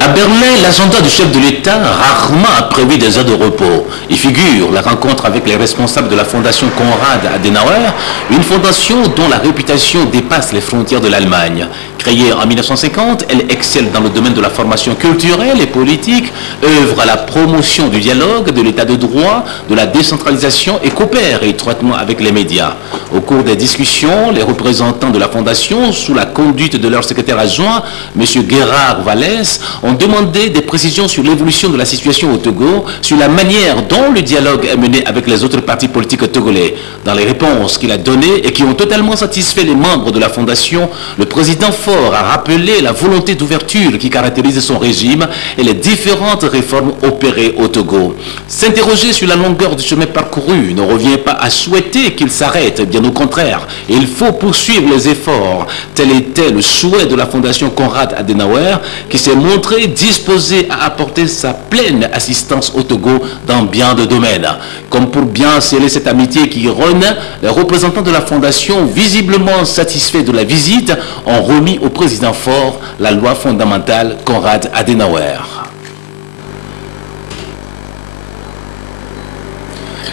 À Berlin, l'agenda du chef de l'État rarement a prévu des heures de repos. Il figure la rencontre avec les responsables de la fondation Konrad Adenauer, une fondation dont la réputation dépasse les frontières de l'Allemagne. Créée en 1950, elle excelle dans le domaine de la formation culturelle et politique, œuvre à la promotion du dialogue, de l'état de droit, de la décentralisation et coopère étroitement avec les médias. Au cours des discussions, les représentants de la fondation, sous la conduite de leur secrétaire adjoint, M. Gérard Vallès, ont demandé des précisions sur l'évolution de la situation au Togo, sur la manière dont le dialogue est mené avec les autres partis politiques togolais. Dans les réponses qu'il a données et qui ont totalement satisfait les membres de la fondation, le président Faure a rappelé la volonté d'ouverture qui caractérise son régime et les différentes réformes opérées au Togo. S'interroger sur la longueur du chemin parcouru ne revient pas à souhaiter qu'il s'arrête, bien au contraire. Il faut poursuivre les efforts. Tel était le souhait de la fondation Konrad Adenauer, qui s'est montrée disposée à apporter sa pleine assistance au Togo dans bien de domaines. Comme pour bien sceller cette amitié qui renaît, les représentants de la fondation, visiblement satisfaits de la visite, ont remis au président Faure la loi fondamentale Konrad Adenauer.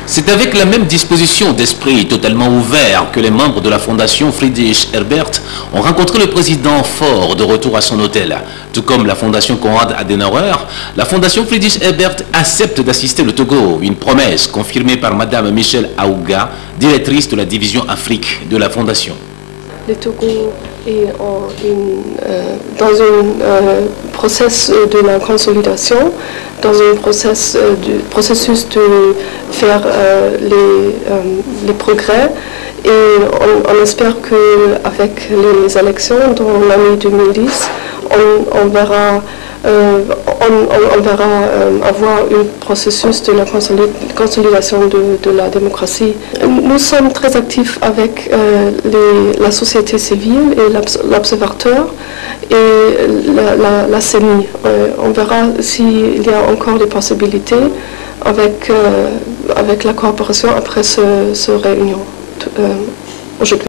C'est avec la même disposition d'esprit totalement ouvert que les membres de la fondation Friedrich Ebert ont rencontré le président Faure de retour à son hôtel. Tout comme la fondation Konrad Adenauer, la fondation Friedrich Ebert accepte d'assister le Togo, une promesse confirmée par Madame Michelle Aouga, directrice de la division Afrique de la fondation. Le Togo est dans un processus de la consolidation, dans un processus de faire les progrès, et on espère qu'avec les élections dans l'année 2010, on verra avoir un processus de la consolidation de la démocratie. Nous sommes très actifs avec la société civile et l'observateur et la CENI. On verra s'il y a encore des possibilités avec la coopération après cette réunion aujourd'hui.